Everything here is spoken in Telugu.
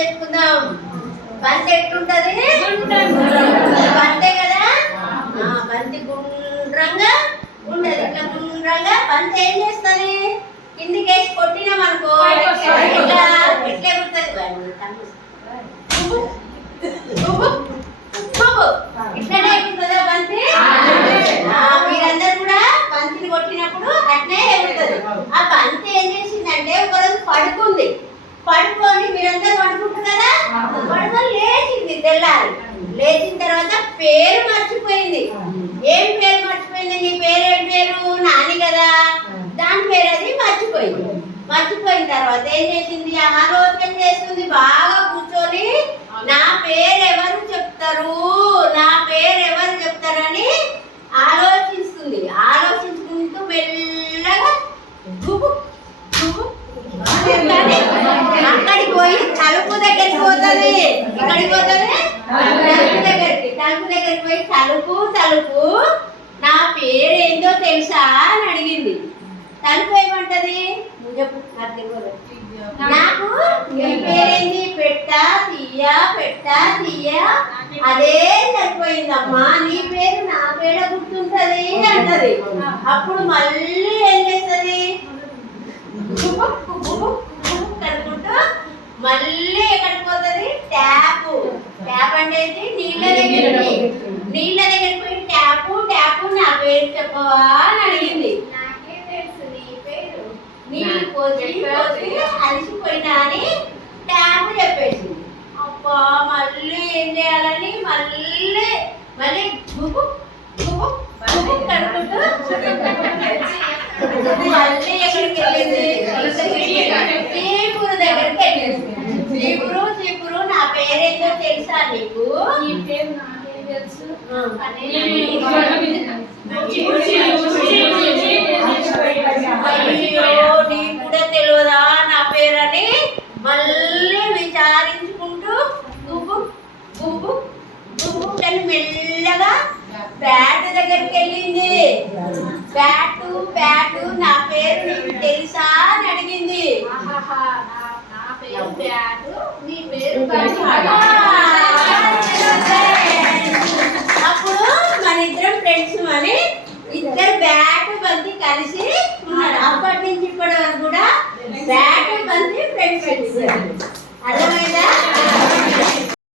చెప్పుకుందాం. బంతి ఎట్లుంటది? బంతే కదా. బంతి గుండ్రంగా ఉంటది. ఇట్లా గుండ్రంగా బంతి ఏం చేస్తుంది? కిందికేసి కొట్టినాం అనుకో ఎట్లా ఎగురుతుంది? ఇట్లనే ఎగురుతుందా బంతి? మీరందరూ కూడా బంతిని కొట్టినప్పుడు అట్నే ఎగురుతుంది. ఆ బంతి ఏం చేసిందంటే ఒకరోజు పడుకుంది. పడుకొని మీరందరూ పడుకుంటారు కదా, పడుకొని లేచింది. తెల్లారి లేచిన తర్వాత పేరు మర్చిపోయింది. ఏం పేరు మర్చిపోయింది? నీ పేరు ఏం పేరు? నాని కదా. దాని పేరు అది మర్చిపోయింది. మర్చిపోయిన తర్వాత ఏం చేసింది? ఆలోచన చేస్తుంది. బాగా కూర్చొని నా పేరు ఎవరు చెప్తారు, నా పేరు ఎవరు చెప్తారని ఆలోచిస్తుంది. ఆలోచించుకుంటూ మెల్లగా అక్కడికి పోయి తలుపు దగ్గరికి పోతుంది. ఇక్కడికి పోతుంది తలుపు దగ్గరికి పోయి తలుపు తలుపు నా పేరు ఏందో తెలుసా అని అడిగింది. తలుపు ఏమంటది? నువ్వు చెప్పు, నాకు తెలియదు. నాకు నీ పేరేంది? పెట్టా తీయ పెట్టా తీయ అదే సరిపోయిందమ్మా. నీ పేరు నా పేరు గుర్తుంటది అంటది. అప్పుడు మళ్ళీ ఏం చేస్తుంది? కనుకుంటూ మళ్ళీ ఎక్కడికి పోతుంది? ట్యాప్. ట్యాప్ అంటే నీళ్ళ దగ్గరికి. నీళ్ళ దగ్గరికి పోయి ట్యాపు ట్యాపు నా పేరు చెప్పవా అని అడిగింది. నీళ్ళు పోసి పోసి అలసిపోయినా అని ట్యాప్ చెప్పేసింది. అబ్బా మళ్ళీ ఏం చేయాలని మళ్ళీ మళ్ళీ కనుకుంటూ మళ్ళీ ఎక్కడికి వెళ్ళింది? చీపురు దగ్గరికి వెళ్ళింది. చీపురు నా పేరేందో తెలుసా నీకు? అయ్యో నీకు కూడా తెలియదా నా పేరని మళ్ళీ విచారించుకుంటూ అని మెల్లగా బ్యాట్ దగ్గరికి వెళ్ళింది. బ్యాటు నా పేరు నీకు తెలుసా అని అడిగింది. అప్పుడు మన ఇద్దరం ఫ్రెండ్స్ అని ఇద్దరు బ్యాట్ బంతి కలిసి ఉన్నారు. అప్పటి నుంచి ఇప్పటి వరకు కూడా బ్యాట్ బంతి ఫ్రెండ్స్. అర్థమైంది?